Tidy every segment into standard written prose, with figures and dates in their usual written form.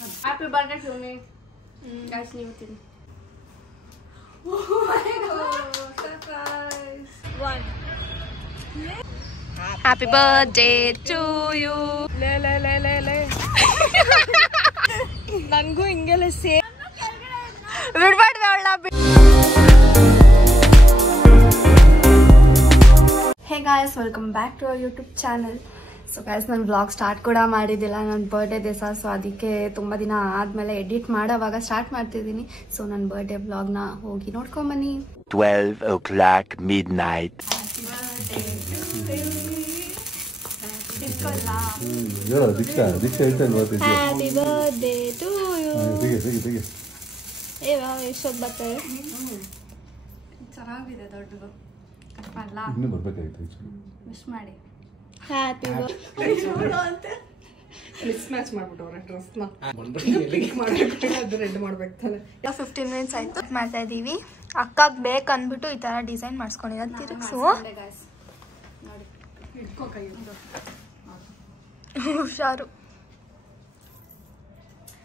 Happy birthday to me. Guys, new thing. Oh my god, surprise. One. Happy birthday to you. Le. Nangu ingele same. ಬಿಡ್ಬೇಡ್ವೆ ಅವಳ. Hey guys, welcome back to our YouTube channel. So guys, ನಾನು vlog start ಕೂಡ ಮಾಡಿದ್ದಿಲ್ಲ ನನ್ನ birthday ದಿವಸ. So ಅದಕ್ಕೆ ತುಂಬ ದಿನ ಆದಮೇಲೆ ಎಡಿಟ್ ಮಾಡೋವಾಗ ಸ್ಟಾರ್ಟ್ ಮಾಡ್ತಿದ್ದೀನಿ. ಸೊ ನನ್ನ ಬರ್ಡೇ ವ್ಲಾಗ್ನ ಹೋಗಿ ನೋಡ್ಕೊಂಬನ್ನಿ. 12 o'clock midnight. Happy birthday to you. ಎಷ್ಟೊತ್ತು ಬರ್ತಾರೆ? ಚೆನ್ನಾಗಿದೆ, ದೊಡ್ಡದು ಕಟ್ಪಲ್ಲ. ವಿಶ್ ಮಾಡಿ. Happy birthday. ಮಿಸ್ ಮ್ಯಾಚ್ ಮಾಡ್ಬಿಟ್ಟವ್ರೆ ಡ್ರೆಸ್ನ. ಅದು ರೆಡ್ ಮಾಡ್ಬೇಕು ತಾನೆ. 15 ಮಿನಿಟ್ಸ್ ಆಯ್ತು ಮಾಡ್ತಾ ಇದ್ದೀವಿ. ಅಕ್ಕಾಗ ಬೇಕು ಅಂದ್ಬಿಟ್ಟು ಈ ಥರ ಡಿಸೈನ್ ಮಾಡಿಸ್ಕೊಂಡಿರೋದು. ತಿರುಗಿಸು ನೋಡಿ, ಇಟ್ಕೋ ಕೈ. ಹುಷಾರು.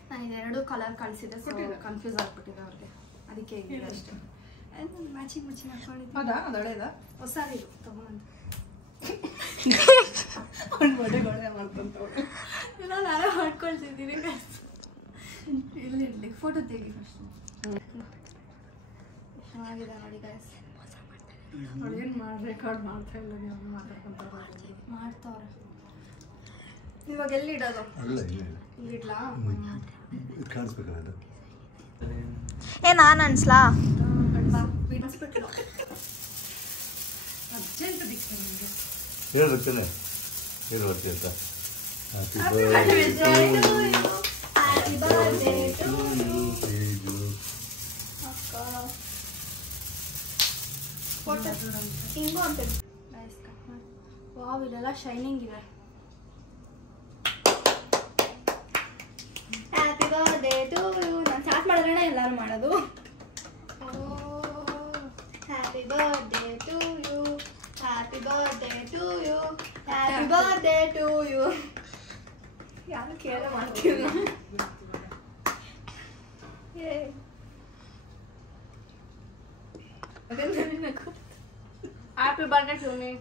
ನಾನು ಇದೆರಡು ಕಲರ್ ಕಳಿಸಿದೆ, ಸೊ ಕನ್ಫ್ಯೂಸ್ ಆಗ್ಬಿಟ್ಟಿದೆ ಅವ್ರಿಗೆ. ಅದಕ್ಕೆ ಇದೆ ಅಷ್ಟೇ. ಮ್ಯಾಚಿಂಗ್ ಹಾಕೊಂಡಿದ್ದೆ. ಹೌದಾ? ಅದು ಹಳೇದಾ? ಹೊಸದಿದು ತಗೊಂಡು ಬಡೆ ಮಾಡ್ಕೊಂತವ್ರೆ. ನಾನೇ ಮಾಡ್ಕೊಳ್ತಿದ್ದೀನಿ. ಇಲ್ಲಿ ಫೋಟೋ ತೆಗಿ ಫಸ್ಟ್. ಚೆನ್ನಾಗಿದೆ ನೋಡಿ ಗಾಯ್ಸ್. ಅವ್ಳು ಏನು ರೆಕಾರ್ಡ್ ಮಾಡ್ತಾ ಇಲ್ಲ, ನೀವು ಮಾಡ್ತಾವ್ರೆ. ಇವಾಗ ಎಲ್ಲಿ ಇಡೋದು? ಇಲ್ಲಿಡ್ಲಾ? ಏ ನಾನು ಅನ್ಸ್ಲಾ? ಬಿಡಿಸ್ಬಿಟ್ಲು. ಅರ್ಜೆಂಟ್ ದಿಕ್ಕ ನಿಮಗೆ ಹೇಳ್ಬೇಕಲ್ಲ ಏನು ಬರ್ತೀಯ ಅಂತ. ಹಿಂಗೂ ಅಂತ ವಾವ್, ಇಲ್ಲೆಲ್ಲ ಶೈನಿಂಗ್ ಇದೆ. Happy birthday to you. ನಾನು ಸ್ಟಾರ್ಟ್ ಮಾಡಿದ್ರೇನೆ ಎಲ್ಲರೂ ಮಾಡೋದು. Happy birthday to you, happy birthday to you, happy birthday to you. ಯಾರು ಕೇಳ ಮಾಡ್ತಿಲ್ಲ. Happy birthday to me.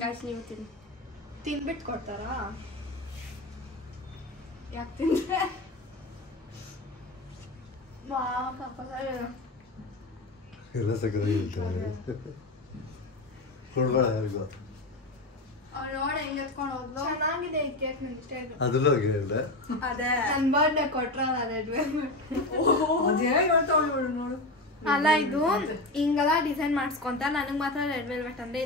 Guys, ನೀವು ತಿನ್ಬಿಟ್ಟು ಕೊಡ್ತಾರಾ? ಯಾಕೆ ತಿಂದ್ರೆ? ಎಲ್ಲ ಸಕ್ಕದಾಗಿರ್ತಾರೆ. ಕೊಡ್ಬೇಡ ಯಾರಿಗೂ. ಅವ್ರು ನೋಡಿ ಹೆಂಗೆ ಎತ್ಕೊಂಡು ಹೋದ್ಲು. ಚೆನ್ನಾಗಿದೆ ಈ ಕೇಕ್. ನಂಗೆ ಇಷ್ಟ ಆಯ್ತು. ಅದೆಲ್ಲ ಹೋಗಿರಲ್ಲ. ಅದೇ ನನ್ನ ಬರ್ಡೇ ಕೊಟ್ರಲ್ಲ ರೆಡ್ ವೆಲ್ವೆಟ್. ಅದೇ ಹೇಳ್ತಾವಳು ನೋಡು ನೋಡು. ಅಲ್ಲ, ಇದು ಹಿಂಗೆಲ್ಲ ಡಿಸೈನ್ ಮಾಡಿಸ್ಕೊಂತ. ನನಗೆ ಮಾತ್ರ ರೆಡ್ ವೆಲ್ವೆಟ್ ಅಂದ್ರೆ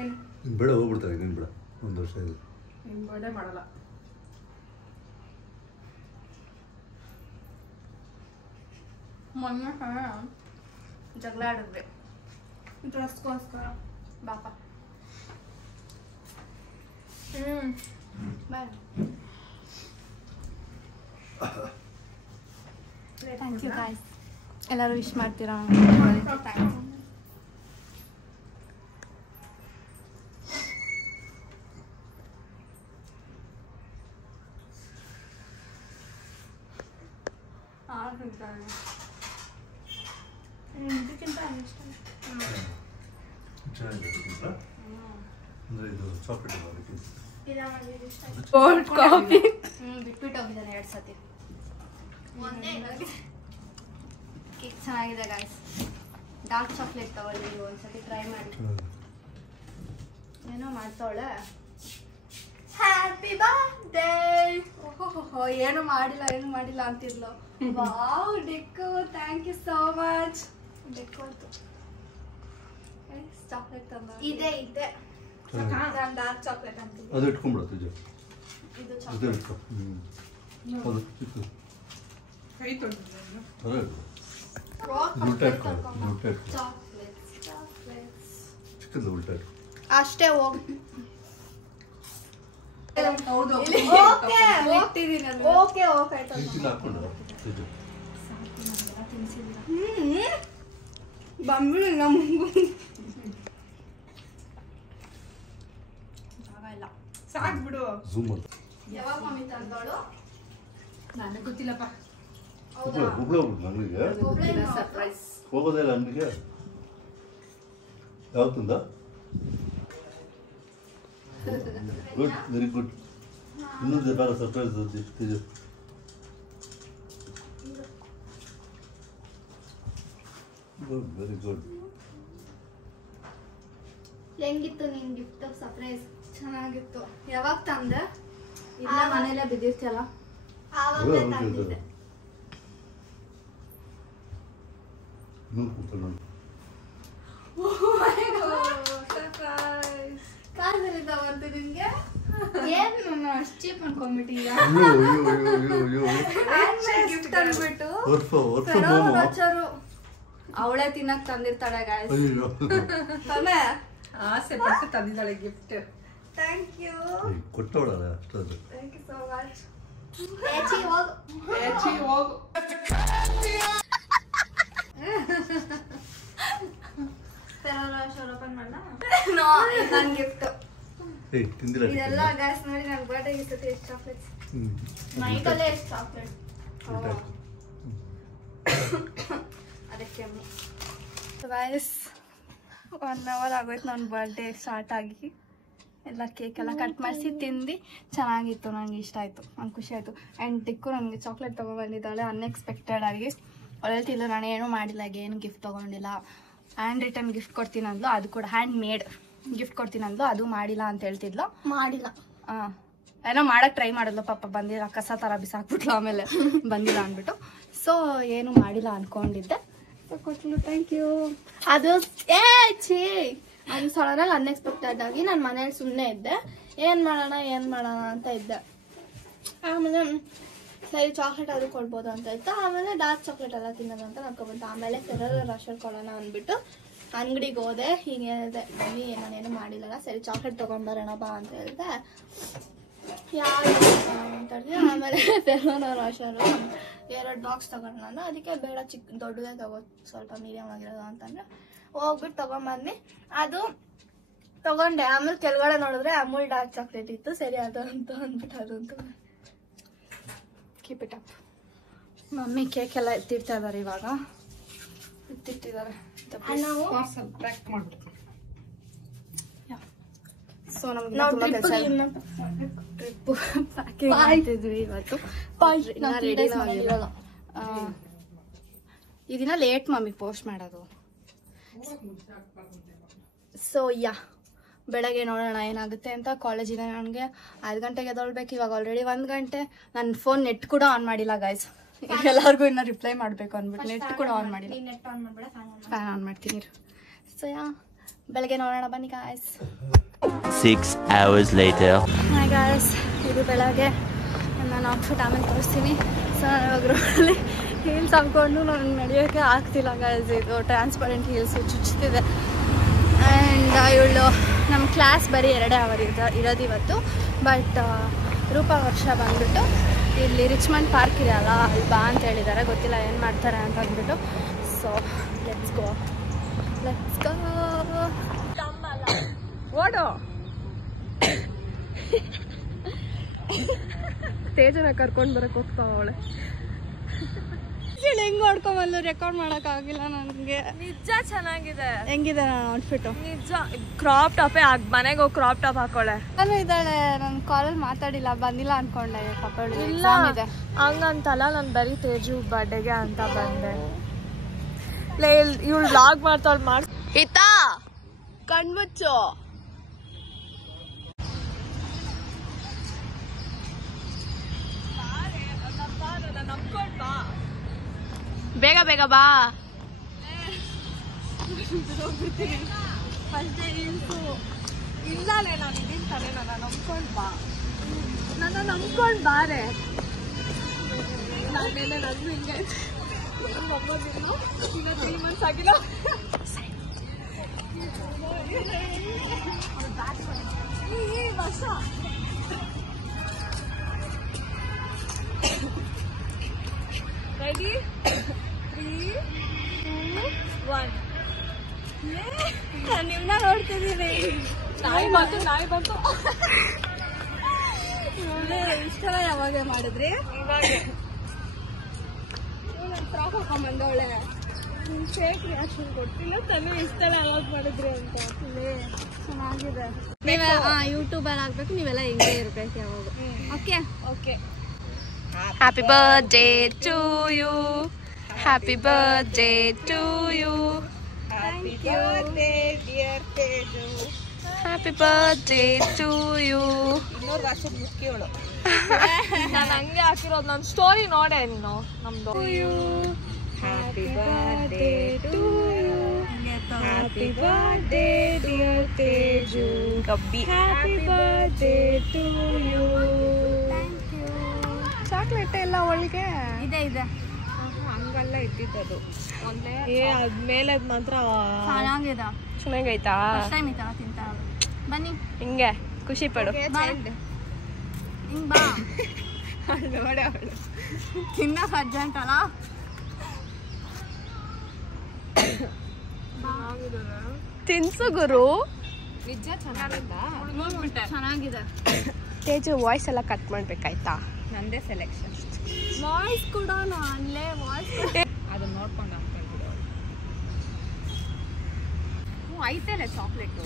ಏನು ಬೇಡ, ಹೋಗ್ಬಿಡ್ತಾರೆ. ಇನ್ನೇನು ಬೇಡ, ಒಂದು ವರ್ಷ ಇದೆ. ನಿಮ್ಮ ಬರ್ಡೇ ಮಾಡಲ್ಲ. ಮೊನ್ನೆ ಜಗಳ ಆಡಿದ್ವಿ ಡ್ರೆಸ್ಗೋಸ್ಕರ. ಬಾಪ ಬಾಯ್. Thank you guys. ಎಲ್ಲರೂ ವಿಶ್ ಮಾಡ್ತೀರಾ? ಇದಕ್ಕಿಂತ ಇಷ್ಟ ಚೆನ್ನಾಗಿದೆ. ಅಂದರೆ ಇದು ಚಾಕ್ಲೇಟ್ ಮಾಡೋದಕ್ಕೆ ಕೋಲ್ಡ್ ಕಾಫಿ ಬಿಟ್ಬಿಟ್ಟು ಹೋಗಿದ್ದಾನೆ 2 ಸತಿ. ಕೇಕ್ ಚೆನ್ನಾಗಿದೆ ಗಾಯ್ಸ್. ಡಾರ್ಕ್ ಚಾಕ್ಲೇಟ್ ತಗೊಳ್ಳಿ, ಒಂದ್ಸತಿ ಟ್ರೈ ಮಾಡಿ. ಏನೋ ಮಾಡ್ತಾವಳೆ. Happy birthday. ಓಹೋ, ಏನು ಮಾಡಿಲ್ಲ ಅಂತಿರ್ಲು. ವಾವ್ ಡೆಕ್ಕೋ, ಥ್ಯಾಂಕ್ ಯು ಸೋ ಮಚ್. ಡೆಕ್ಕೋ ಚಾಕ್ಲೇಟ್ ತಂದ ಇದೆ. ನಾನು ಡಾರ್ಕ್ ಚಾಕ್ಲೇಟ್ ಅಂತೀನಿ. ಅದು ಇಟ್ಕೊಂಡ್ಬಿಡುತ್ತೆ. ಇದು ಅದು ಚಾಕ್ಲೇಟ್. ಇಟ್ಕೊ. ಅದು ಚಿಕ್ಕದು. ಕೈ ತೊಗೊಂಡಿದ್ದೆ. ಅದೇ ಉಲ್ಟಾ ಇಟ್ಕೊ. ಉಲ್ಟಾ ಇಟ್ಕೊ. ಚಾಕ್ಲೇಟ್ಸ್ ಚಿಕ್ಕದು ಉಲ್ಟಾ ಇಟ್ಕೊ. ಅಷ್ಟೇ. ಹೋಗಿ ಹೌದು. ಓಕೆ ಹಾಕೊಂಡು ಬಂದ್ಬಿಡು ನಮಗೂ. ಜಾಗ ಇಲ್ಲ. ಸಾಕು ಬಿಡು. ಝೂಮ್ ಅಂತ. ಯಾವಾಗ ಮಮ್ಮಿ ತಂದವಳು? ನನಗೆ ಗೊತ್ತಿಲ್ಲಪ್ಪ. ಒಬ್ಳೆ ಅಂಗಡಿಗೆ ಸರ್ಪ್ರೈಸ್. ಹೋಗೋದೇ ಇಲ್ಲ ಅಂಗಡಿಗೆ. ಯಾವತ್ತಿಂದ? Good, very good. ಇನ್ನೊಂದು ಬೇರೆ ಸರ್ಪ್ರೈಸ್ ಇದು. Good, very good. ಹೆಂಗಿತ್ತು ನಿನ್ ಗಿಫ್ಟ್ ಸರ್ಪ್ರೈಸ್? ಚೆನ್ನಾಗಿತ್ತು. ಯಾವಾಗ ತಂದೆ? ಇಲ್ಲ ಮನೇಲೆ ಬಿದ್ದಿರ್ತಿಯಲ್ಲ ಆವಾಗಲೇ ತಂದಿದ್ದೆ. ಕಾರಲ್ಲಿ ತಗೊಂತು ನಿಮ್ಗೆ? ಏನ್ ನಾನು ಅಷ್ಟು ಚೀಪ್ ಅನ್ಕೊಂಡ್ಬಿಟ್ಟಿಲ್ಲ. ಗಿಫ್ಟ್ ಅಂದ್ಬಿಟ್ಟು ಅವಳೇ ತಿನ್ನಕ್ ತಂದಿರ್ತಾಳೆ ಗಾಯ್ಸ್. ತಾನೇ ಆಸೆ ಪಟ್ಟು ತಂದಿದ್ದಾಳೆ ಗಿಫ್ಟ್. Thank you. ಕೊಟ್ಟವಳಲ್ಲ ಅಷ್ಟೊಂದು. Thank you so much. ಹೋಗು. ನನ್ ಗಿಫ್ಟ್ ತಿಂದಿಲ್ಲ. ಇದೆಲ್ಲ ಗಾಯ್ಸ್ ನೋಡಿ ನನ್ನ ಬರ್ಡೇ ಇರ್ತದೆ. ಎಷ್ಟು ಚಾಕ್ಲೇಟ್ಸ್ ನೈಟಲ್ಲೇ ಎಷ್ಟು ಚಾಕ್ಲೇಟ್. ಅದಕ್ಕೆ ಗಾಯ್ಸ್ 1 hour ಆಗೋಯ್ತು ನನ್ನ ಬರ್ಡೇ ಸ್ಟಾರ್ಟ್ ಆಗಿ. ಎಲ್ಲ ಕೇಕ್ ಎಲ್ಲ ಕಟ್ ಮಾಡಿಸಿ ತಿಂದು ಚೆನ್ನಾಗಿತ್ತು. ನನಗೆ ಇಷ್ಟ ಆಯಿತು, ನಂಗೆ ಖುಷಿ ಆಯಿತು. ಆ್ಯಂಡ್ ಟಿಕ್ಕು ನನಗೆ ಚಾಕ್ಲೇಟ್ ತೊಗೊಬಂದಿದ್ದಾಳೆ ಅನ್ಎಕ್ಸ್ಪೆಕ್ಟೆಡ್ ಆಗಿ. ಹೇಳ್ತಿಲ್ಲ ನಾನು ಏನೂ ಮಾಡಿಲ್ಲ, ಏನು ಗಿಫ್ಟ್ ತೊಗೊಂಡಿಲ್ಲ. ಹ್ಯಾಂಡ್ ರಿಟರ್ನ್ ಗಿಫ್ಟ್ ಕೊಡ್ತೀನಿ ಅಂದ್ಲು, ಅದು ಕೂಡ ಹ್ಯಾಂಡ್ ಮೇಡ್ ಗಿಫ್ಟ್ ಕೊಡ್ತೀನಿ ಅಂದ್ಲು, ಅದು ಮಾಡಿಲ್ಲ ಅಂತ ಹೇಳ್ತಿದ್ಲು. ಮಾಡಿಲ್ಲ, ಏನೋ ಮಾಡೋಕ್ಕೆ ಟ್ರೈ ಮಾಡಿದ್ಲು, ಪಾಪ ಬಂದಿಲ್ಲ, ಕಸ ಥರ ಬಿಸಾಕ್ಬಿಟ್ಲು, ಆಮೇಲೆ ಬಂದಿಲ್ಲ ಅಂದ್ಬಿಟ್ಟು. ಸೊ ಏನು ಮಾಡಿಲ್ಲ ಅಂದ್ಕೊಂಡಿದ್ದೆ. ಕೊಟ್ಲು, ಥ್ಯಾಂಕ್ ಯು. ಅದು ಅದು ಸಡನ್ನಾಗಿ ಅನ್ಎಕ್ಸ್ಪೆಕ್ಟೆಡ್ ಆಗಿ ನಾನು ಮನೇಲಿ ಸುಮ್ಮನೆ ಇದ್ದೆ, ಏನು ಮಾಡೋಣ ಅಂತ ಇದ್ದೆ. ಆಮೇಲೆ ಸರಿ ಚಾಕ್ಲೇಟ್ ಆದರೂ ಕೊಡ್ಬೋದು ಅಂತ ಇತ್ತು. ಆಮೇಲೆ ಡಾರ್ಕ್ ಚಾಕ್ಲೇಟ್ ಎಲ್ಲ ತಿನ್ನೋದು ಅಂತ ಅನ್ಕೊಬಂತು. ಆಮೇಲೆ ಫೆರರೋ ರಾಶರ್ ಕೊಡೋಣ ಅಂದ್ಬಿಟ್ಟು ಅಂಗಡಿಗೆ ಹೋದೆ. ಹೀಗೆ ಹೇಳಿದೆ, ಮಮ್ಮಿ ನಾನೇನು ಮಾಡಿಲ್ಲಲ್ಲ, ಸರಿ ಚಾಕ್ಲೇಟ್ ತೊಗೊಂಡ್ಬರೋಣ ಬಾ ಅಂತ ಹೇಳಿದೆ. ಯಾರು ಆಮೇಲೆ ಫೆರರೋ ರಾಶರು 2 ಬಾಕ್ಸ್ ತೊಗೊಂಡು ನಾನು, ಅದಕ್ಕೆ ಬೇಡ ದೊಡ್ಡದೇ ಸ್ವಲ್ಪ ಮೀಡಿಯಮ್ ಆಗಿರೋದು ಅಂತಂದರೆ ಹೋಗ್ಬಿಟ್ಟು ತೊಗೊಂಬಂದು ಅದು ತೊಗೊಂಡೆ. ಆಮೇಲೆ ಕೆಳಗಡೆ ನೋಡಿದ್ರೆ ಅಮೂಲ್ ಡಾರ್ಕ್ ಚಾಕ್ಲೇಟ್ ಇತ್ತು. ಸರಿ ಅದು ಅಂತ ಅಂದ್ಬಿಟ್ಟು ಅದಂತೂ keep it up. Mummy cake ಎಲ್ಲ ಎತ್ತಿಡ್ತಾ ಇದ್ದಾರೆ, ಇವಾಗ ಎತ್ತಿಟ್ಟಿದ್ದಾರೆ. ಪಾರ್ಸಲ್ ಪ್ಯಾಕ್ ಮಾಡ್ಬಿಟ್ಟು. ಸೊ ನಮ್ಗೆ ತುಂಬ ಕೆಲಸ ಟ್ರಿಪ್ಪು ಪ್ಯಾಕಿಂಗ್ ಮಾಡ್ತಿದ್ವಿ ಇವತ್ತು. ರೆಡಿನೂ ಆಗಿರಲ್ಲ. ಈ ದಿನ ಲೇಟ್ ಮಮ್ಮಿ ಪೋಸ್ಟ್ ಮಾಡೋದು. ಸೊ ಬೆಳಗ್ಗೆ ನೋಡೋಣ ಏನಾಗುತ್ತೆ ಅಂತ. ಕಾಲೇಜಿದೆ ನನಗೆ 5 ಗಂಟೆಗೆ ಎದ್ದೇಳ್ಬೇಕು. ಇವಾಗ ಆಲ್ರೆಡಿ 1 ಗಂಟೆ. ನನ್ನ ಫೋನ್ ನೆಟ್ ಕೂಡ ಆನ್ ಮಾಡಿಲ್ಲ ಗಾಯ್ಸ್. ಎಲ್ಲರಿಗೂ ಇನ್ನು ರಿಪ್ಲೈ ಮಾಡಬೇಕು ಅಂದ್ಬಿಟ್ಟು ನೆಟ್ ಕೂಡ ಆನ್ ಮಾಡಿಲ್ಲ. ಫ್ಯಾನ್ ಆನ್ ಮಾಡ್ತೀನಿ. ಸೊ ಬೆಳಗ್ಗೆ ನೋಡೋಣ ಬನ್ನಿ guys. 6 hours later. Hi guys, ಇದು ಬೆಳಗ್ಗೆ ನಾನು ಔಟ್ಫಿಟ್ ಆಮೇಲೆ ತೋರಿಸ್ತೀನಿ. ಸೊ ನಾನು ಇವಾಗ ರೋಡಲ್ಲಿ ಹೀಲ್ಸ್ ಹಾಕ್ಕೊಂಡು ನನಗೆ ನಡೆಯೋಕ್ಕೆ ಆಗ್ತಿಲ್ಲ ಗಾಯ್ಸ್. ಇದು ಟ್ರಾನ್ಸ್ಪರೆಂಟ್ ಹೀಲ್ಸು ಚುಚ್ತಿದೆ. ಆ್ಯಂಡ್ ಇವಳು ನಮ್ಮ ಕ್ಲಾಸ್ ಬರೀ 2 ಅವರ್ ಇರೋದು ಇವತ್ತು. ಬಟ್ ರೂಪಾ ವರ್ಷ ಬಂದ್ಬಿಟ್ಟು ಇಲ್ಲಿ ರಿಚ್ಮಂಡ್ ಪಾರ್ಕ್ ಇದೆಯಲ್ಲ, ಅಲ್ಲಿ ಬಾ ಅಂತ ಹೇಳಿದ್ದಾರೆ. ಗೊತ್ತಿಲ್ಲ ಏನು ಮಾಡ್ತಾರೆ ಅಂತ ಅಂದ್ಬಿಟ್ಟು. So let's go. ಓಡೋ ತೇಜನ ಕರ್ಕೊಂಡು ಬರಕ್ಕೆ ಹೋಗ್ತಾವ ಅವಳೆ. ಹೆಂಗ್ ಹೊಡ್ಕೊಂಬಂದು ರೆಕಾರ್ಡ್ ಮಾಡೋಕ್ಕಾಗಿಲ್ಲ ನನಗೆ. ನಿಜ ಚೆನ್ನಾಗಿದೆ. ಹೆಂಗಿದೆ ನನ್ನ ಔಟ್ಫಿಟ್ಟು? ನಿಜ ಕ್ರಾಪ್ ಟಾಪೇ ಮನೆಗೆ ಹೋಗಿ ಕ್ರಾಪ್ ಟಾಪ್ ಹಾಕೊಳ್ಳೆ. ನಾನು ಇದ್ದಾಳೆ, ನಾನು ಕಾಲಲ್ಲಿ ಮಾತಾಡಿಲ್ಲ, ಬಂದಿಲ್ಲ ಅನ್ಕೊಂಡೆ. ಪಾಪ ಇಲ್ಲ ಹಂಗಂತಲ್ಲ, ನಾನು ಬರೀ ತೇಜು ಬರ್ಡೇಗೆ ಅಂತ ಬಂದೆ. ಇವಳು ವ್ಲಾಗ್ ಮಾಡ್ತಾಳೆ ಇತ್ತಾ ಕಣ್ಮುಚ್ಚು. ಬೇಗ ಬೇಗ ಬಾ. ಇಲ್ಲಲೇ ನಾನು ಇದೀನಿ ತಾನೆ, ನನ್ನ ನಂಬ್ಕೊಂಡ್ ಬಾ, ನನ್ನ ನಂಬ್ಕೊಂಡ್ ಬಾರೆ. ನಾನೇನೆ ನಂದು ಹಿಂಗೆ ನಂಬೋದಿಲ್ಲ. ಈಗ 3 months ಆಗಿಲ್ಲ. ವರ್ಷ ರೆಡಿ 3, 2, 1. ನಾನು ನಿಮ್ಮನ್ನ ನೋಡ್ತಿದ್ದೀನಿ. ನಾಯಿ ಬಂತು. ಇಷ್ಟೆಲ್ಲ ಯಾವಾಗ ಮಾಡಿದ್ರಿ? ಇವಾಗ ಫ್ರಾಕ್ ಹಾಕೊಂಬಂದವಳೆ ಫೇಕ್ ರಿಯಾಕ್ಷನ್ ಕೊಟ್ಟಿಲ್ಲ ತಾನು ಇಷ್ಟೆಲ್ಲ ಅಲೌಟ್ ಮಾಡಿದ್ರಿ ಅಂತ ಚೆನ್ನಾಗಿದೆ ನೀವೇ ಯೂಟ್ಯೂಬರ್ ಆಗ್ಬೇಕು ನೀವೆಲ್ಲ ಹಿಂಗೆ ಇರ್ಬೇಕು ಯಾವಾಗ okay okay happy birthday to you happy birthday to you thank you dear Teju happy birthday to you 200 ವರ್ಷದ ಮುಖ್ಯವಳು ನಾನು ಹಂಗೆ ಹಾಕಿರೋದು ನನ್ನ ಸ್ಟೋರಿ ನೋಡೆ ನೀನು ನಮ್ದು happy birthday to you happy birthday dear Teju ಕಬ್ಬಿ happy birthday to you thank you chocolate ಎಲ್ಲ ಒಳಗೆ ಇದೆ ಹಂಗಲ್ಲ ಇಟ್ಟಿದ್ದದು ಒಂದೇ ಅದ್ಮೇಲೆ ಅದು ಮಾತ್ರ ಚೆನ್ನಾಗಿದೆ ಚೆನ್ನಾಗೈತಾ ಫಸ್ಟ್ ಟೈಮ್ ಈ ಥರ ತಿಂತಾ ಬನ್ನಿ ಹಿಂಗೆ ಖುಷಿ ಪಡು ಹಿಂಗೆ ಬಾ ನೋಡಿ ಅವಳು ತಿನ್ನಕ್ಕೆ ಅರ್ಜೆಂಟ್ ಅಲ್ಲ ತಿನ್ಸು ಗುರು ನಿಜ ಚೆನ್ನಾಗಿದೆ ತೇಜು ವಾಯ್ಸ್ ಎಲ್ಲ ಕಟ್ ಮಾಡ್ಬೇಕಾಯ್ತಾ ನಂದೇ ಸೆಲೆಕ್ಷನ್ ವಾಯ್ಸ್ ಕೂಡ ಅಲ್ಲೇ ವಾಯ್ಸ್ ಅದನ್ನ ನೋಡ್ಕೊಂಡು ಅನ್ಕೊಂಡ್ಬಿಡು ಐತೆಲ್ಲ ಚಾಕ್ಲೇಟು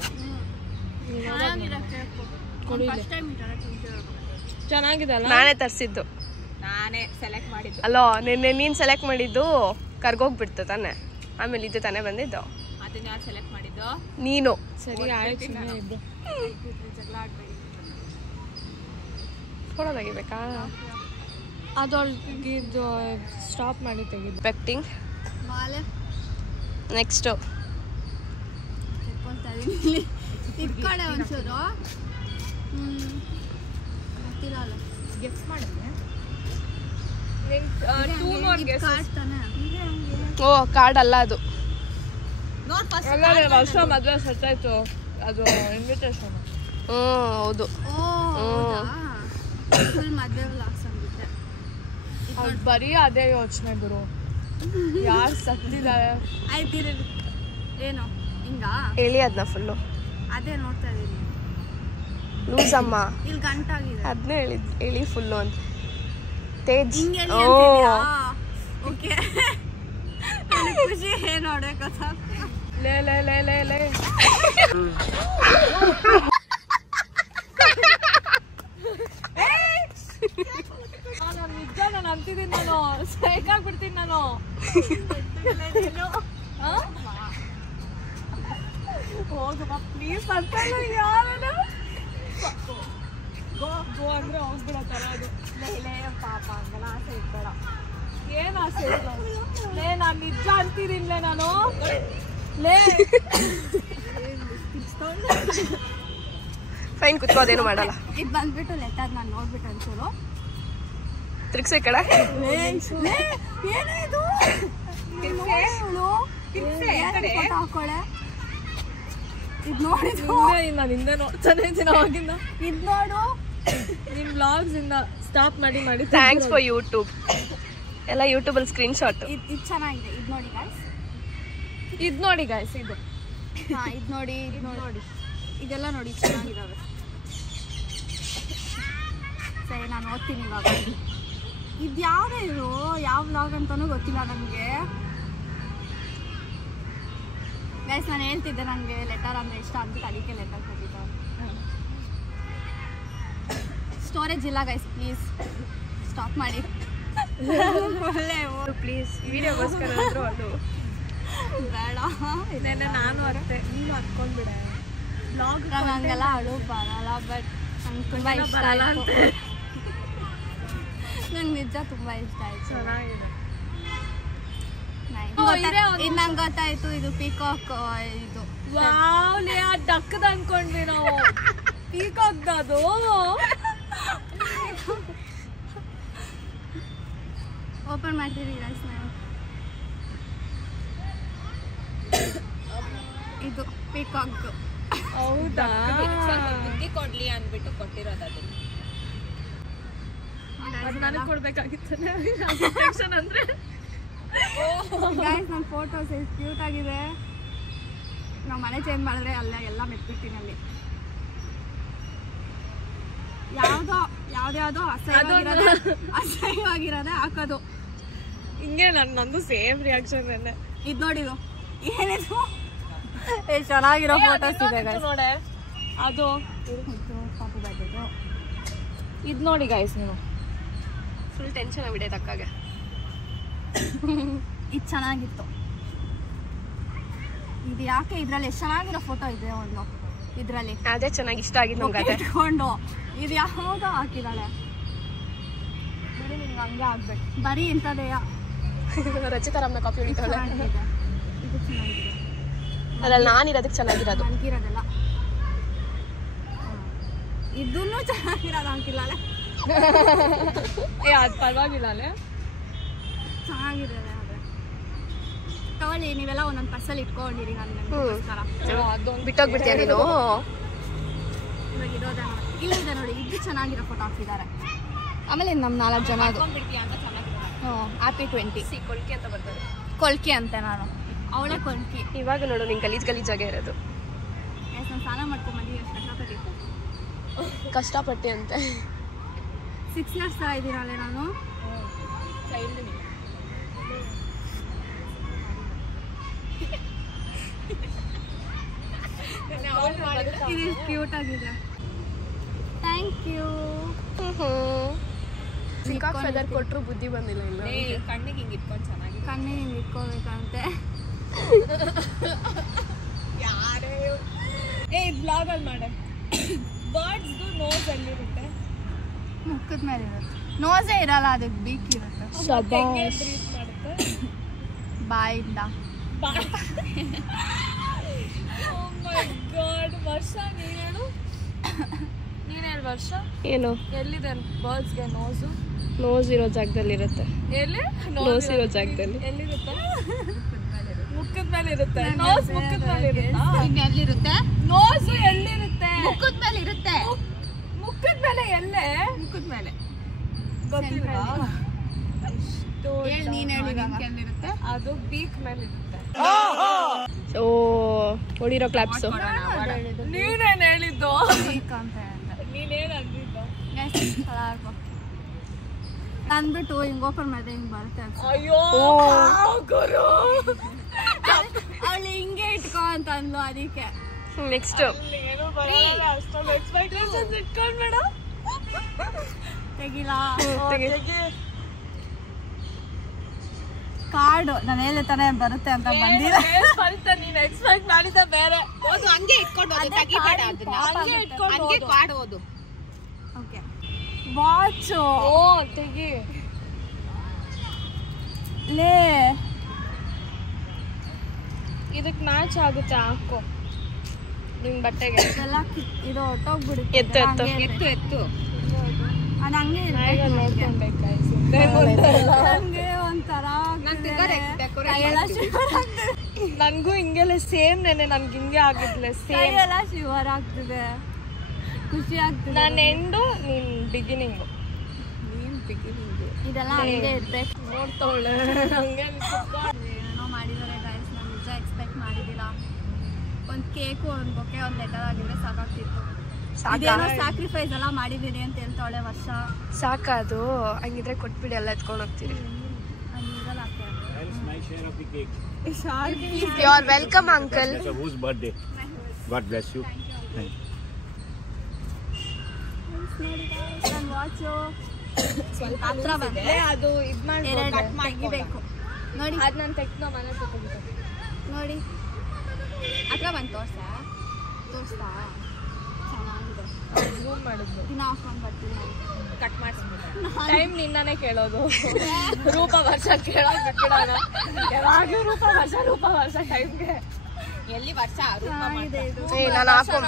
ಚೆನ್ನಾಗಿದಲ್ಲ ನಾನೇ ತರಿಸಿದ್ದು ನಾನೇ ಸೆಲೆಕ್ಟ್ ಮಾಡಿದ್ದು ಅಲ್ಲೋ ನಿನ್ನೆ ನೀನು ಸೆಲೆಕ್ಟ್ ಮಾಡಿದ್ದು ಕರ್ಗೋಗ್ಬಿಡ್ತು ತಾನೆ ಆಮೇಲೆ ಇದು ತಾನೇ ಬಂದಿದ್ದು ಅದನ್ನ ಯಾರು ಸೆಲೆಕ್ಟ್ ಮಾಡಿದ್ದು ನೀನು ಸರಿ ಆಯ್ತು ಜಗಳ ಆಡ್ಬೇಡಿ ಫೋಟೋ ತೆಗಿಬೇಕಾ ಅದೊಳಗಿದ್ದು ಸ್ಟಾಪ್ ಮಾಡಿ ತೆಗಿದ್ದು ಬೆಕ್ಟಿಂಗ್ ನೆಕ್ಸ್ಟು ಇಟ್ಕೊಂಡೆ ಒಂಚೂರು ಗೊತ್ತಿಲ್ಲ ಗಿಫ್ಟ್ ಮಾಡಿದ್ದೆ ಓ ಕಾರ್ಡ್ ಅಲ್ಲ ಅದು ವರ್ಷ ಮದುವೆ ಸೆಟ್ ಆಯ್ತು ಅದು ಇನ್ವಿಟೇಷನ್ ಹೌದು ಮದುವೆ ವ್ಲಾಗ್ಸ್ ಅಂದ್ಬಿಟ್ಟೆ ಬರೀ ಅದೇ ಯೋಚನೆ ಗುರು ಯಾರು ಸತ್ತಿದ್ದಾರೆ ಆಯ್ತು ಏನು ಹಿಂಗ ಹೇಳಿ ಅದನ್ನ ಫುಲ್ಲು ಅದೇ ನೋಡ್ತಾ ಇದೀನಿ ಲೂಸ್ ಅಮ್ಮ ಇಲ್ಲಿ ಗಂಟಾಗಿದೆ ಅದನ್ನೇ ಹೇಳಿ ಫುಲ್ಲು ಅಂತ ತೇಜ್ ಓಕೆ ಖುಷಿ ಏನು ನೋಡ್ಬೇಕು ಲೇ ಲೇ ಲೇ ಲೇ ಲೇ ನಾನು ನಿಜ ನಾನು ಅಂತಿದ್ದೀನಿ ನಾನು ಸೈಕಾಗ್ಬಿಡ್ತೀನಿ ನಾನು ಹೋಗಮ್ಮ ಪ್ಲೀಸ್ ಬರ್ತಾನೆ ಯಾರನ ಗೋ ಅಂದ್ರೆ ಹೋಗ್ಬಿಡತ್ತಾರ ಅದು ಲೇ ಪಾಪ ಹಂಗೆಲ್ಲ ಆಸೆ ಇಟ್ಬೇಡ ಏನು ಆಸೆ ಇಲ್ಲ ಲೇ ನಾನು ನಿಜ ಅಂತಿದ್ದೀನಿಲೇ ನಾನು ಲೇ ಫೈನ್ ಕುತ್ಕೋದೇನು ಮಾಡಲ್ಲ ಇದು ಬಂದ್ಬಿಟ್ಟು ಲೆಟರ್ ನಾನು ನೋಡ್ಬಿಟ್ಟು ಒಂಚೂರು ತಿರ್ಗ್ಸೋ ಈ ಕಡೆ ಏನು ಇದು ಹಾಕೊಳ್ಳೆ ಇದು ನೋಡಿದ್ದು ನಾನು ಹಿಂದೆ ನೋಡ್ತಾನೆ ಇದ್ದೀನಿ ಅವಾಗಿಂದ ಇದು ನೋಡು ನಿಮ್ಮ ವ್ಲಾಗ್ಸ್ ಇಂದ ಸ್ಟಾಪ್ ಮಾಡಿ ಥ್ಯಾಂಕ್ಸ್ ಫಾರ್ ಯೂಟ್ಯೂಬ್ ಎಲ್ಲ ಯೂಟ್ಯೂಬಲ್ಲಿ ಸ್ಕ್ರೀನ್ ಶಾಟ್ ಇದು ಚೆನ್ನಾಗಿದೆ ಇದು ನೋಡಿ ಗಾಯ್ಸ್ ಇದು ಹಾಂ ಇದು ನೋಡಿ ಇದೆಲ್ಲ ನೋಡಿ ಚೆನ್ನಾಗಿದ್ದಾವೆ ಸರಿ ನಾನು ಓದ್ತೀನಿ ಇವಾಗ ಇದು ಯಾವ್ದು ಯಾವ ವ್ಲಾಗ್ ಅಂತಲೂ ಗೊತ್ತಿಲ್ಲ ನನಗೆ ಗೈಸ್ ನಾನು ಹೇಳ್ತಿದ್ದೆ ನನಗೆ ಲೆಟರ್ ಅಂದರೆ ಇಷ್ಟ ಅಂದ್ಬಿಟ್ಟು ಅದಕ್ಕೆ ಲೆಟರ್ ಕೊಟ್ಟಿದ್ದೆ ಸ್ಟೋರೇಜ್ ಇಲ್ಲ ಗೈಸ್ ಪ್ಲೀಸ್ ಸ್ಟಾಪ್ ಮಾಡಿ ಒಳ್ಳೆ ಪ್ಲೀಸ್ ವಿಡಿಯೋಗೋಸ್ಕರ ಆದರೂ ಅದು ಬೇಡ ಇದೆಲ್ಲ ನಾನು ಅರ್ತೆ ನೀನು ಹತ್ಕೊಂಡ್ಬಿಡ ಬ್ಲಾಗ್ ಹಂಗೆಲ್ಲ ಅಳು ಬರಲ್ಲ ಬಟ್ ನಂಗೆ ತುಂಬ ಇಷ್ಟ ಆಯಿತು ನಂಗೆ ನಿಜ ತುಂಬ ಇಷ್ಟ ಆಯಿತು ಚೆನ್ನಾಗಿದೆ ಇದು ನಂಗೆ ಗೊತ್ತಾಯ್ತು ಇದು ಪೀಕಾಕ್ ಇದು ವಾವ್ಲೇ ಡಕ್ಕದ ಅನ್ಕೊಂಡ್ವಿ ನಾವು ಪೀಕಾಕ್ ಅದು ಓಪನ್ ಮಾಡ್ತೀವಿ ಗೈಸ್ ನಾವು ಇದು ಪೀಕಾಕ್ ಹೌದಾ ಬುದ್ಧಿ ಕೊಡ್ಲಿ ಅಂದ್ಬಿಟ್ಟು ಕೊಟ್ಟಿರೋದು ಅದು ನನಗೆ ಕೊಡ್ಬೇಕಾಗಿತ್ತು ಅಂದ್ರೆ ಗೈಸ್ ನನ್ನ ಫೋಟೋಸ್ ಎಷ್ಟು ಕ್ಯೂಟ್ ಆಗಿದೆ ನಾವು ಮನೆ ಚೇಂಜ್ ಮಾಡಿದ್ರೆ ಅಲ್ಲೇ ಎಲ್ಲ ಮೆಟ್ಬಿಡ್ತೀನಿ ಅಲ್ಲಿ ಯಾವ್ದೋ ಅಸಹ್ಯವಾಗಿರೋದೇ ಹಾಕೋದು ಹಿಂಗೆ ನಂದು ಸೇಮ್ ರಿಯಾಕ್ಷನ್ ಇದು ನೋಡಿದು ಏನಿದು ಎಷ್ಟು ಚೆನ್ನಾಗಿರೋ ಫೋಟೋಸ್ ಇದೆ ನೋಡೆ ಅದು ಇದು ನೋಡಿ ಗೈಸ್ ನೀವು ಫುಲ್ ಟೆನ್ಷನ್ ಆಗ್ಬಿಟ್ಟೈತೆ ಅಕ್ಕಾಗೆ ಇದು ಚೆನ್ನಾಗಿತ್ತು ಇದು ಯಾಕೆ ಇದ್ರಲ್ಲಿ ಎಷ್ಟು ಚೆನ್ನಾಗಿರೋ ಫೋಟೋ ಇದೆ ಒಂದು ಇದ್ರಲ್ಲಿ ಅದೇ ಚೆನ್ನಾಗಿ ಇಷ್ಟ ಆಗಿದ್ದು ನಮ್ಗೆ ಅದೇ ಇಟ್ಕೊಂಡು ಇದು ಯಾವಾಗ ಹಾಕಿದಾಳೆ ಬರೀ ನಿಮ್ಗೆ ಹಂಗೆ ಆಗ್ಬೇಕು ಬರೀ ಇಂಥದೆಯ ರಚಿತಾರಾಮ್ನ ಕಾಪಿ ಹೊಡಿತಾಳೆ ಇದು ಚೆನ್ನಾಗಿದೆ ಅದ್ರಲ್ಲಿ ನಾನಿರೋದಕ್ಕೆ ಚೆನ್ನಾಗಿರೋದು ನನಗಿರೋದಲ್ಲ ಇದನ್ನು ಚೆನ್ನಾಗಿರೋದು ಹಾಕಿಲ್ಲಳೆ ಏ ಅದು ಪರವಾಗಿಲ್ಲ ಅಲ್ಲೇ ಚೆನ್ನಾಗಿದೆ ಆದರೆ ತಗೊಳ್ಳಿ ನೀವೆಲ್ಲ ಒಂದೊಂದು ಪರ್ಸಲ್ಲಿ ಇಟ್ಕೊಂಡಿರಿ ನನಗೋಸ್ಕರ ಅದೊಂದು ಬಿಟ್ಟೋಗ್ಬಿಡ್ತೀಯ ನೀನು ಇವಾಗ ಇರೋದ ಇಲ್ಲಿದೆ ನೋಡಿ ಇದು ಚೆನ್ನಾಗಿರೋ ಫೋಟೋ ಹಾಕಿದ್ದಾರೆ ಆಮೇಲೆ ನಮ್ಮ 4 ಜನ ಅದು ಹ್ಞೂ ಹ್ಯಾಪಿ 20 ಕೊಳ್ಕೆ ಅಂತ ಬರ್ತಾರೆ ಕೊಳ್ಕೆ ಅಂತೆ ನಾನು ಅವಳೇ ಕೊಳ್ಕೆ ಇವಾಗ ನೋಡು ನಿಂಗೆ ಗಲೀಜಾಗೆ ಇರೋದು ನಾನು ಸ್ನಾನ ಮಾಡ್ಕೊಂಬಂದು ಎಷ್ಟು ಕಷ್ಟಪಟ್ಟೆ ಅಂತೆ 6 years ಥರ ಇದ್ದೀನಲ್ಲೇ ನಾನು ಇದು ಕ್ಯೂಟ್ ಆಗಿದೆ ಥ್ಯಾಂಕ್ ಯು ಫೆದರ್ ಕೊಟ್ಟರು ಬುದ್ಧಿ ಬಂದಿಲ್ಲ ಇಲ್ಲ ಕಣ್ಣಿಗೆ ಹಿಂಗೆ ಇಟ್ಕೊಂಡು ಚೆನ್ನಾಗಿ ಕಣ್ಣಿಗೆ ಹಿಂಗೆ ಇಟ್ಕೋಬೇಕಂತೆ ಯಾರೇ ಏ ಬ್ಲಾಗ್ ಅಲ್ಲಿ ಮಾಡೆ ಬರ್ಡ್ಸ್ದು ನೋಸ್ ಎಲ್ಲಿರುತ್ತೆ ಮುಖದ ಮೇಲೆ ಇರುತ್ತೆ ನೋಸೇ ಇರಲ್ಲ ಅದಕ್ಕೆ ಬೀಕ್ ಇರುತ್ತೆ ಬಾಯಿಂದ ವರ್ಷ ನೀನೇಳು ವರ್ಷ ಏನು ಎಲ್ಲಿದೆ ಬರ್ಡ್ಸ್ಗೆ ನೋಸ್ ಇರೋ ಜಾಗದಲ್ಲಿ ಇರುತ್ತೆ ಎಲ್ಲಿ ನೋಸ್ ಇರೋ ಜಾಗದಲ್ಲಿ ಎಲ್ಲಿರುತ್ತೆ ಮುಖದ ಮೇಲೆ ಇರುತ್ತೆ ನೋಸ್ ಮುಖದ ಮೇಲೆ ಇರುತ್ತೆ ಎಲ್ಲಿರುತ್ತೆ ನೋಸ್ ಎಲ್ಲಿರುತ್ತೆ ಮುಖದ ಮೇಲೆ ಇರುತ್ತೆ ಮುಖದ ಮೇಲೆ ಎಲ್ಲೇ ಮುಖದ ಮೇಲೆ ಗೊತ್ತಿಲ್ವಾ ನೀನ್ ಹೇಳಿದಾಗ ಎಲ್ಲಿರುತ್ತೆ ಅದು ಬೀಕ್ ಮೇಲೆ ಇರುತ್ತೆ ಓ ಹೊಡಿರೋ ಕ್ಲಾಪ್ಸ್ ನೀನೇನ್ ಹೇಳಿದ್ದು ಬೀಕ್ ಅಂತ ನೀನೇನ್ ಅಂದಿದ್ದು ಅಂದ್ಬಿಟ್ಟು ಹಿಂಗ್ ಓಪನ್ ಮಾಡಿದ್ರೆ ಹಿಂಗ್ ಬರುತ್ತೆ ಅಯ್ಯೋ ಗುರು ಅವಳು ಹಿಂಗೆ ಇಟ್ಕೋ ಅಂತ ಅಂದ್ಲು ಅದಕ್ಕೆ ನೆಕ್ಸ್ಟ್ ಎಕ್ಸ್ಪೆಕ್ಟೇಷನ್ಸ್ ಇಟ್ಕೊಂಡ್ಬೇಡ ತೆಗಿಲಾ ಕಾರ್ಡು ನಾನು ಹೇಳಿ ತಾನೇ ಬರುತ್ತೆ ಅಂತ ಬಂದಿಲ್ಲ ನೀನ್ ಎಕ್ಸ್ಪೆಕ್ಟ್ ಮಾಡಿದ ಬೇರೆ ಓದು ಹಂಗೆ ಇಟ್ಕೊಂಡು ಹೋದು ತೆಗಿಬೇಡ ಅದನ್ನ ಹಂಗೆ ಕಾರ್ಡ್ ಓದು ಓಕೆ ವಾಚ್ ಓ ತೆಗಿ ಲೇ ಇದಕ್ ಮ್ಯಾಚ್ ಆಗುತ್ತೆ ಹಾಕೋ ನಿನ್ ಬಟ್ಟೆಗೆ ಇದೆಲ್ಲ ಇದು ಹೊಟ್ಟೋಗ್ಬಿಡುತ್ತೆ ಎತ್ತು ಎತ್ತು ಎತ್ತು ಎತ್ತು ಅದು ಹಂಗೆ ನಂಗೆ ಒಂಥರ ನನ್ಗೂ ಹಿಂಗೆಲ್ಲ ಸೇಮ್ ನೆನೆ ನನ್ಗೆ ಹಿಂಗೆ ಆಗಿದ್ಲೆ ಸೇಮ್ ಎಲ್ಲ ಶಿವರ್ ಆಗ್ತಿದೆ ಖುಷಿ ಆಗ್ತಿದೆ ನಾನು ಎಂಡು ನೀನ್ ಬಿಗಿನಿಂಗು ಇದೆಲ್ಲ ಹಂಗೆ ಇರ್ಬೇಕು ನೋಡ್ತವಳೆ ಹಂಗೆ ಏನೋ ಮಾಡಿದ್ದಾರೆ ಗೈಸ್ ನಾನು ನಿಜ ಎಕ್ಸ್ಪೆಕ್ಟ್ ಮಾಡಿದ್ದಿಲ್ಲ ಒಂದು ಕೇಕು ಒಂದು ಬೊಕ್ಕೆ ಒಂದು ಲೆಟರ್ ಆಗಿದ್ರೆ ಸಾಕಾಗ್ತಿತ್ತು ಇದೇನೋ ಸ್ಯಾಕ್ರಿಫೈಸ್ ಎಲ್ಲ ಮಾಡಿದ್ದೀನಿ ಅಂತ ಹೇಳ್ತಾವಳೆ ವರ್ಷ ಸಾಕದು ಹಂಗಿದ್ರೆ ಕೊಟ್ಬಿಡಿ ಎಲ್ಲ ಎತ್ಕೊಂಡು ಹೋಗ್ತೀರಿ you are welcome uncle Whose birthday? God bless you. Thank you. ನನ್ನ ವಾಚು ಹತ್ರ ಬಂದೆ ಅದು ಇದು ಮಾಡಿ ತೆಗಿಬೇಕು ನೋಡಿ ಅದು ನಾನು ತೆಗ್ದು ಮನೆ ತಗೊಂಡು ನೋಡಿ ಹತ್ರ ಬಂದು ತೋರ್ಸ್ತಾ ಚೆನ್ನಾಗಿದೆ ಝೂಮ್ ಮಾಡಿದ್ದು ದಿನ ಹಾಕೊಂಡು ಬರ್ತೀನಿ ನಾನು ಕಟ್ ಮಾಡಿಸ್ಬಿಟ್ಟು ಟೈಮ್ ನಿಂದಾನೇ ಕೇಳೋದು ರೂಪ ವರ್ಷ ಕೇಳೋದು ಬಿಟ್ಬಿಡೋಣ ಯಾವಾಗಲೂ ರೂಪ ವರ್ಷ ಟೈಮ್ಗೆ ಎಲ್ಲಿ ವರ್ಷ ಚೆನ್ನಾಗಿದೆ ಇದು ಏ ನಾನು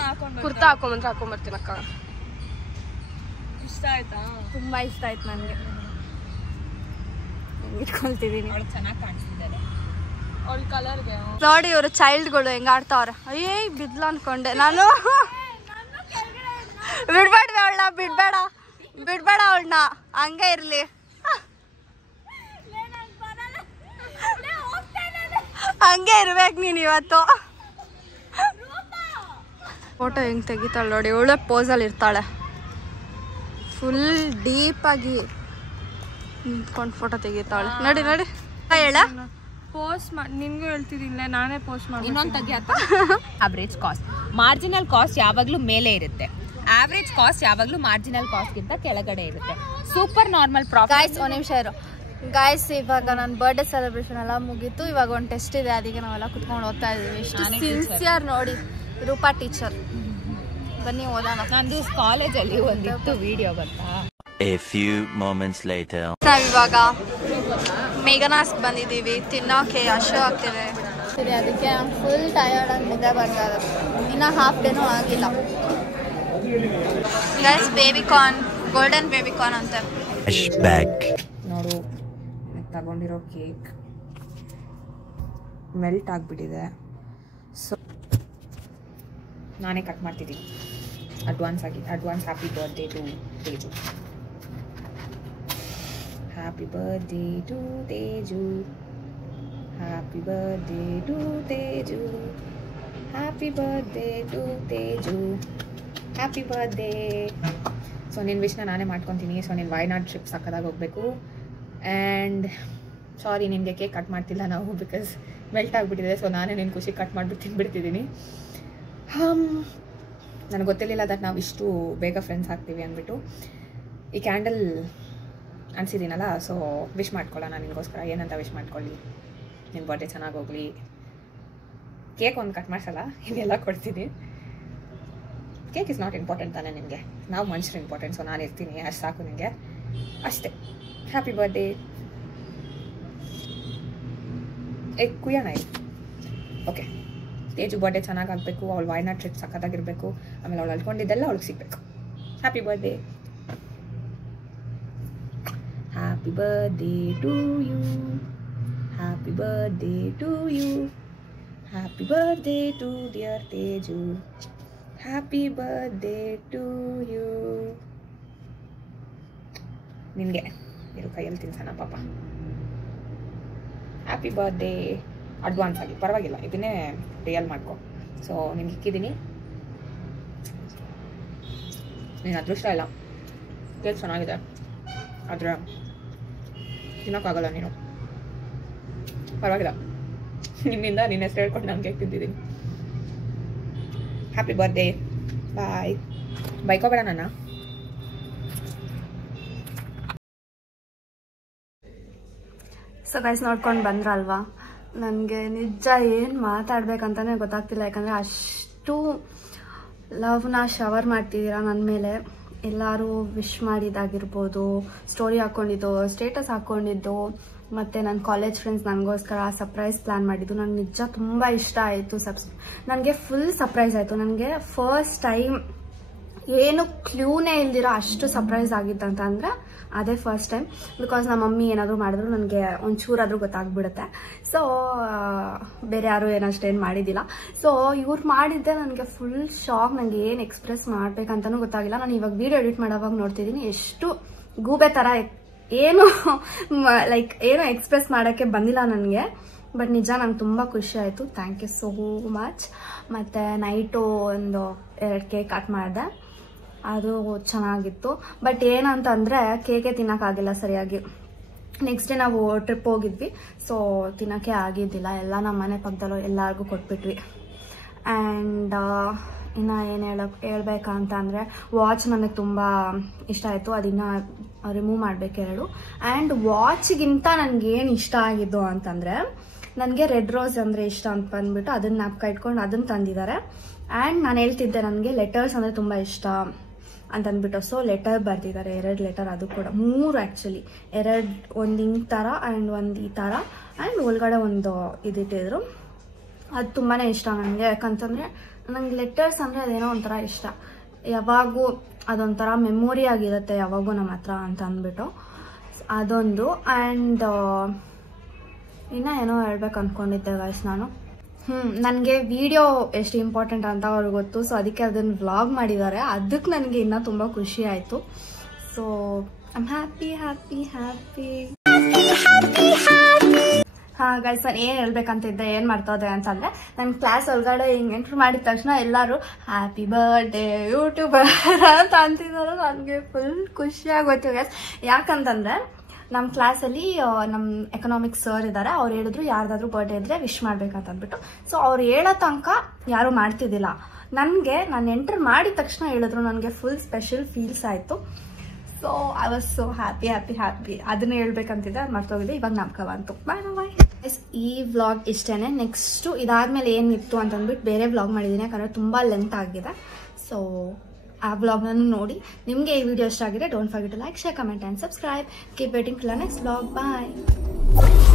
ಕುರ್ತಾ ಹಾಕೊಂಬಂದ್ರೆ ಹಾಕೊಂಬರ್ತೀನಿ ಅಕ್ಕ ಇಷ್ಟ ಆಯ್ತಾ ತುಂಬಾ ಇಷ್ಟ ಆಯ್ತು ನನಗೆ ಇಟ್ಕೊಳ್ತಿದ್ದೀನಿ ಅವಳು ಚೆನ್ನಾಗಿ ಕಾಣಿಸ್ತಿದ್ದಾರೆ ಅವಳ ಕಲರ್ಗೆ ನೋಡಿ ಇವರು ಚೈಲ್ಡ್ಗಳು ಹೆಂಗ ಆಡ್ತಾವ್ರೆ ಅಯ್ಯೇ ಬಿದ್ಲ ಅನ್ಕೊಂಡೆ ನಾನು ಬಿಡ್ಬೇಡ್ವೆ ಅವಳನ್ನ ಬಿಡ್ಬೇಡ ಅವಳನ್ನ ಹಂಗೆ ಇರ್ಲಿ ಹಂಗೆ ಇರ್ಬೇಕು ನೀನು ಇವತ್ತು ಫೋಟೋ ಹೆಂಗ್ ತೆಗಿತಾಳೆ ನೋಡಿ ಒಳ್ಳೆ ಪೋಸಲ್ಲಿ ಇರ್ತಾಳೆ ಫುಲ್ ಡೀಪಾಗಿ ನಿಂತ್ಕೊಂಡು ಫೋಟೋ ತೆಗಿತಾಳೆ ನೋಡಿ ಹೇಳ ಪೋಸ್ಟ್ ಮಾಡಿ ನಿನ್ಗೂ ಹೇಳ್ತಿದ್ದೀನಿ ನಾನೇ ಪೋಸ್ಟ್ ಮಾಡಿ ಇನ್ನೊಂದು ತೆಗಿಯತ್ತ ಆವ್ರೇಜ್ ಕಾಸ್ಟ್ ಮಾರ್ಜಿನಲ್ ಕಾಸ್ಟ್ ಯಾವಾಗಲೂ ಮೇಲೆ ಇರುತ್ತೆ ಆವ್ರೇಜ್ ಕಾಸ್ಟ್ ಯಾವಾಗಲೂ ಮಾರ್ಜಿನಲ್ ಕಾಸ್ಟ್ಗಿಂತ ಕೆಳಗಡೆ ಇರುತ್ತೆ ಸೂಪರ್ ನಾರ್ಮಲ್ ಪ್ರಾಫಿಟ್ ಗಾಯ್ಸ್ ಒಂದು ನಿಮಿಷ ಇರು ಗಾಯ್ಸ್ ಇವಾಗ ನನ್ನ ಬರ್ಡೇ ಸೆಲೆಬ್ರೇಷನ್ ಎಲ್ಲ ಮುಗೀತು ಇವಾಗ ಒಂದು ಟೆಸ್ಟ್ ಇದೆ ಅದಕ್ಕೆ ನಾವೆಲ್ಲ ಕುತ್ಕೊಂಡು ಓದ್ತಾ ಇದೀವಿ ಎಷ್ಟು ಸಿನ್ಸಿಯರ್ ನೋಡಿ ರೂಪಾ ಟೀಚರ್ ಬನ್ನಿ ಓದೋಣ ನಂದು ಕಾಲೇಜಲ್ಲಿ ಒಂದಿತ್ತು ವಿಡಿಯೋ ಗೊತ್ತಾ A few moments later. ನಾವಿವಾಗ ಮೇಘನಾಸ್ಕ್ ಬಂದಿದ್ದೀವಿ ತಿನ್ನೋಕೆ ಹಶು ಆಗ್ತಿದೆ ಅದಕ್ಕೆ ನಾನು ಫುಲ್ ಟಯರ್ಡ್ ಆಗಿ ನಿದ್ದೆ ಬರ್ತಾ ಇರೋದು ಇನ್ನು ಹಾಫ್ ಡೇನೂ ಆಗಿಲ್ಲ ಗೈಸ್ ಬೇಬಿಕಾರ್ನ್ ಗೋಲ್ಡನ್ ಬೇಬಿಕಾರ್ನ್ ಅಂತ Flashback. ನೋಡು ತಗೊಂಡಿರೋ ಕೇಕ್ ಮೆಲ್ಟ್ ಆಗಿಬಿಟ್ಟಿದೆ ಸೊ ನಾನೇ ಕಟ್ ಮಾಡ್ತಿದ್ದೀನಿ advance happy birthday to Teju happy birthday to Teju happy birthday to Teju happy birthday to Teju happy birthday so ನಿನ್ನ ವಿಶ್ನ ನಾನೇ ಮಾಡ್ಕೊತೀನಿ ಸೊ ನೀನು ವಾಯ್ನಾಡ್ ಟ್ರಿಪ್ ಸಕ್ಕದಾಗಿ ಹೋಗಬೇಕು ಆ್ಯಂಡ್ ಸಾರಿ ನಿನಗೆ ಕೇಕ್ ಕಟ್ ಮಾಡ್ತಿಲ್ಲ ನಾವು ಬಿಕಾಸ್ ಮೆಲ್ಟ್ ಆಗಿಬಿಟ್ಟಿದೆ ಸೊ ನಾನೇ ನಿನ್ನ ಖುಷಿ ಕಟ್ ಮಾಡಿಬಿಟ್ಟು ತಿನ್ಬಿಡ್ತಿದ್ದೀನಿ ನನಗೆ ಗೊತ್ತಿರಲಿಲ್ಲ ದಟ್ ನಾವು ಇಷ್ಟು ಬೇಗ ಫ್ರೆಂಡ್ಸ್ ಆಗ್ತೀವಿ ಅಂದ್ಬಿಟ್ಟು ಈ ಕ್ಯಾಂಡಲ್ ಅನಿಸಿದ್ದೀನಲ್ಲ ಸೊ ವಿಶ್ ಮಾಡ್ಕೊಳ್ಳೋಣ ನಿನಗೋಸ್ಕರ ಏನಂತ ವಿಶ್ ಮಾಡ್ಕೊಳ್ಳಿ ನಿನ್ನ ಬರ್ಡೇ ಚೆನ್ನಾಗಿ ಹೋಗಲಿ ಕೇಕ್ ಒಂದು ಕಟ್ ಮಾಡಿಸಲ್ಲ ಇನ್ನೆಲ್ಲ ಕೊಡ್ತೀನಿ ಕೇಕ್ ಇಸ್ ನಾಟ್ ಇಂಪಾರ್ಟೆಂಟ್ ತಾನೇ ನಿನಗೆ ನಾವು ಮನುಷ್ಯರು ಇಂಪಾರ್ಟೆಂಟ್ ಸೊ ನಾನು ಇರ್ತೀನಿ ಅಷ್ಟು ಸಾಕು ನಿನಗೆ ಅಷ್ಟೇ ಹ್ಯಾಪಿ ಬರ್ಡೇ ಕುಯ್ಯೋಣ ಇದು ಓಕೆ ತೇಜು ಬರ್ಡೇ ಚೆನ್ನಾಗಾಗಬೇಕು ಅವಳು ವಾಯ್ನಾಡ್ ಟ್ರಿಪ್ ಸಕ್ಕತ್ತಾಗಿರಬೇಕು ಆಮೇಲೆ ಅವಳು ಅಳ್ಕೊಂಡಿದ್ದೆಲ್ಲ ಅವಳಿಗೆ ಸಿಗಬೇಕು happy birthday happy birthday to you happy birthday to you happy birthday to dear Teju happy birthday to you ನಿನಗೆ ಇರು ಕೈಯಲ್ಲಿ ತಿನ್ಸೋಣ ಪಾಪ ಹ್ಯಾಪಿ ಬರ್ಡೇ ಅಡ್ವಾನ್ಸ್ ಆಗಿ ಪರವಾಗಿಲ್ಲ ಇದನ್ನೇ ರಿಯಲ್ ಮಾಡ್ಕೊ ಸೊ ನಿನ್ಗೆ ಇಕ್ಕಿದ್ದೀನಿ ನೀನು ಅದೃಷ್ಟ ಇಲ್ಲ ಕೇಕ್ ಚೆನ್ನಾಗಿದೆ ಆದರೆ ತಿನ್ನೋಕ್ಕಾಗಲ್ಲ ನೀನು ಪರವಾಗಿಲ್ಲ ನಿನ್ನಿಂದ ನಿನ್ನ ಹೆಸರು ಹೇಳ್ಕೊಂಡು ನಾನು ಕೇಕ್ ತಿಂತಿದ್ದೀನಿ ಹ್ಯಾಪಿ ಬರ್ಡೇ ಬಾಯ್ ಬೈಕೋಬೇಡ ನನ್ನ ಸೊ ಗೈಸ್ ನೋಡ್ಕೊಂಡು ಬಂದ್ರಲ್ವಾ ನನಗೆ ನಿಜ ಏನು ಮಾತಾಡ್ಬೇಕಂತಾನೆ ಗೊತ್ತಾಗ್ತಿಲ್ಲ ಯಾಕಂದರೆ ಅಷ್ಟು ಲವ್ನ ಶವರ್ ಮಾಡ್ತಿದ್ದೀರಾ ನನ್ನ ಮೇಲೆ ಎಲ್ಲರೂ ವಿಶ್ ಮಾಡಿದ್ದಾಗಿರ್ಬೋದು ಸ್ಟೋರಿ ಹಾಕ್ಕೊಂಡಿದ್ದು ಸ್ಟೇಟಸ್ ಹಾಕ್ಕೊಂಡಿದ್ದು ಮತ್ತು ನನ್ನ ಕಾಲೇಜ್ ಫ್ರೆಂಡ್ಸ್ ನನಗೋಸ್ಕರ ಸರ್ಪ್ರೈಸ್ ಪ್ಲ್ಯಾನ್ ಮಾಡಿದ್ದು ನನಗೆ ನಿಜ ತುಂಬ ಇಷ್ಟ ಆಯಿತು ನನಗೆ ಫುಲ್ ಸರ್ಪ್ರೈಸ್ ಆಯಿತು ನನಗೆ ಫಸ್ಟ್ ಟೈಮ್ ಏನು ಕ್ಲೂನೇ ಇಲ್ದಿರೋ ಅಷ್ಟು ಸರ್ಪ್ರೈಸ್ ಆಗಿತ್ತಂತ ಅಂದರೆ ಅದೇ ಫಸ್ಟ್ ಟೈಮ್ ಬಿಕಾಸ್ ನಮ್ಮ ಮಮ್ಮಿ ಏನಾದರೂ ಮಾಡಿದ್ರು ನನಗೆ ಒಂಚೂರಾದರೂ ಗೊತ್ತಾಗ್ಬಿಡುತ್ತೆ ಸೊ ಬೇರೆ ಯಾರು ಏನಷ್ಟೇನು ಮಾಡಿದ್ದಿಲ್ಲ ಸೊ ಇವ್ರು ಮಾಡಿದ್ದೆ ನನಗೆ ಫುಲ್ ಶಾಕ್ ನನಗೆ ಏನು ಎಕ್ಸ್ಪ್ರೆಸ್ ಮಾಡ್ಬೇಕಂತನೂ ಗೊತ್ತಾಗಿಲ್ಲ ನಾನು ಇವಾಗ ವಿಡಿಯೋ ಎಡಿಟ್ ಮಾಡೋವಾಗ ನೋಡ್ತಿದ್ದೀನಿ ಎಷ್ಟು ಗೂಬೆ ಥರ ಏನು ಲೈಕ್ ಏನೋ ಎಕ್ಸ್ಪ್ರೆಸ್ ಮಾಡೋಕ್ಕೆ ಬಂದಿಲ್ಲ ನನಗೆ ಬಟ್ ನಿಜ ನಂಗೆ ತುಂಬ ಖುಷಿ ಆಯಿತು ಥ್ಯಾಂಕ್ ಯು ಸೋ ಮಚ್ ಮತ್ತು ನೈಟು ಒಂದು 2 ಕೇಕ್ ಕಟ್ ಮಾಡಿದೆ ಅದು ಚೆನ್ನಾಗಿತ್ತು ಬಟ್ ಏನಂತಂದರೆ ಕೇಕೆ ತಿನ್ನೋಕ್ಕಾಗಿಲ್ಲ ಸರಿಯಾಗಿ ನೆಕ್ಸ್ಟ್ ಡೇ ನಾವು ಟ್ರಿಪ್ ಹೋಗಿದ್ವಿ ಸೊ ತಿನ್ನೋಕ್ಕೆ ಆಗಿದ್ದಿಲ್ಲ ಎಲ್ಲ ನಮ್ಮ ಮನೆ ಪಕ್ಕದಲ್ಲೂ ಎಲ್ಲರಿಗೂ ಕೊಟ್ಬಿಟ್ವಿ ಆ್ಯಂಡ್ ಇನ್ನು ಏನು ಹೇಳ್ಬೇಕಂತ ಅಂದರೆ ವಾಚ್ ನನಗೆ ತುಂಬ ಇಷ್ಟ ಆಯಿತು ಅದನ್ನು ರಿಮೂವ್ ಮಾಡಬೇಕು 2 ಆ್ಯಂಡ್ ವಾಚ್ಗಿಂತ ನನಗೇನು ಇಷ್ಟ ಆಗಿದ್ದು ಅಂತಂದರೆ ನನಗೆ ರೆಡ್ ರೋಸ್ ಅಂದರೆ ಇಷ್ಟ ಅಂತ ಬಂದ್ಬಿಟ್ಟು ಅದನ್ನು ಜ್ಞಾಪಕ ಇಟ್ಕೊಂಡು ಅದನ್ನು ತಂದಿದ್ದಾರೆ ಆ್ಯಂಡ್ ನಾನು ಹೇಳ್ತಿದ್ದೆ ನನಗೆ ಲೆಟರ್ಸ್ ಅಂದರೆ ತುಂಬ ಇಷ್ಟ ಅಂತಂದ್ಬಿಟ್ಟು ಸೊ ಲೆಟರ್ ಬರ್ದಿದ್ದಾರೆ 2 ಲೆಟರ್ ಅದು ಕೂಡ 3 ಆ್ಯಕ್ಚುಲಿ 2 ಒಂದು ಹಿಂಗೆ ಥರ ಆ್ಯಂಡ್ ಒಂದು ಈ ಥರ ಆ್ಯಂಡ್ ಒಳಗಡೆ ಒಂದು ಇದಿಟ್ಟಿದ್ರು ಅದು ತುಂಬಾ ಇಷ್ಟ ನನಗೆ ಯಾಕಂತಂದರೆ ನಂಗೆ ಲೆಟರ್ಸ್ ಅಂದರೆ ಅದೇನೋ ಒಂಥರ ಇಷ್ಟ ಯಾವಾಗೂ ಅದೊಂಥರ ಮೆಮೊರಿ ಆಗಿರುತ್ತೆ ಯಾವಾಗೂ ನಮ್ಮ ಹತ್ರ ಅಂತ ಅಂದ್ಬಿಟ್ಟು ಅದೊಂದು ಆ್ಯಂಡ್ ಇನ್ನೂ ಏನೋ ಹೇಳ್ಬೇಕು ಅಂದ್ಕೊಂಡಿದ್ದೆ ಗೈಸ್ ನಾನು ನನಗೆ ವಿಡಿಯೋ ಎಷ್ಟು ಇಂಪಾರ್ಟೆಂಟ್ ಅಂತ ಅವ್ರಿಗೆ ಗೊತ್ತು ಸೊ ಅದಕ್ಕೆ ಅದನ್ನು ವ್ಲಾಗ್ ಮಾಡಿದ್ದಾರೆ ಅದಕ್ಕೆ ನನಗೆ ಇನ್ನೂ ತುಂಬ ಖುಷಿ ಆಯಿತು so I am happy happy happy ಹಾಂ ಗೈಸ್ ನಾನು ಏನು ಹೇಳ್ಬೇಕಂತಿದ್ದೆ ಏನು ಮಾಡ್ತಾಯಿದ್ದೆ ಅಂತಂದರೆ ನನ್ನ ಕ್ಲಾಸ್ ಒಳಗಡೆ ಹಿಂಗೆ ಎಂಟ್ರ್ ಮಾಡಿದ ತಕ್ಷಣ ಎಲ್ಲರೂ ಹ್ಯಾಪಿ ಬರ್ಡೇ ಯೂಟ್ಯೂಬರ್ ಅಂತ ಅಂತಿದ್ದಾರೆ ನನಗೆ ಫುಲ್ ಖುಷಿಯಾಗೋಯ್ತು ಗೈಸ್ ಯಾಕಂತಂದರೆ ನಮ್ಮ ಕ್ಲಾಸಲ್ಲಿ ನಮ್ಮ ಎಕನಾಮಿಕ್ಸ್ ಸರ್ ಇದ್ದಾರೆ. ಅವ್ರು ಹೇಳಿದ್ರು ಯಾರ್ದಾದ್ರೂ ಬರ್ಡೇ ಇದ್ರೆ ವಿಶ್ ಮಾಡ್ಬೇಕಂತ ಅಂದ್ಬಿಟ್ಟು. ಸೊ ಅವ್ರು ಹೇಳೋ ತನಕ ಯಾರೂ ಮಾಡ್ತಿದ್ದಿಲ್ಲ. ನನಗೆ ನಾನು ಎಂಟರ್ ಮಾಡಿದ ತಕ್ಷಣ ಹೇಳಿದ್ರು. ನನಗೆ ಫುಲ್ ಸ್ಪೆಷಲ್ ಫೀಲ್ಸ್ ಆಯಿತು. So I was so happy. ಅದನ್ನ ಹೇಳ್ಬೇಕಂತಿದ್ದೆ, ಮರ್ತೋಗಿದೆ. ಇವಾಗ ನಾಮಕ ಬಂತು. ಬಾಯ್. ಈ ವ್ಲಾಗ್ ಇಷ್ಟೇನೆ. ನೆಕ್ಸ್ಟು ಇದಾದ್ಮೇಲೆ ಏನಿತ್ತು ಅಂತಂದ್ಬಿಟ್ಟು ಬೇರೆ ವ್ಲಾಗ್ ಮಾಡಿದ್ದೀನಿ, ಯಾಕಂದರೆ ತುಂಬ ಲೆಂತ್ ಆಗಿದೆ. ಸೊ ಆ ವ್ಲಾಗ್ನೂ ನೋಡಿ. ನಿಮಗೆ ಈ ವಿಡಿಯೋ ಇಷ್ಟ ಆಗಿದೆ, don't forget to like, share, comment and subscribe. Keep waiting for next vlog. Bye.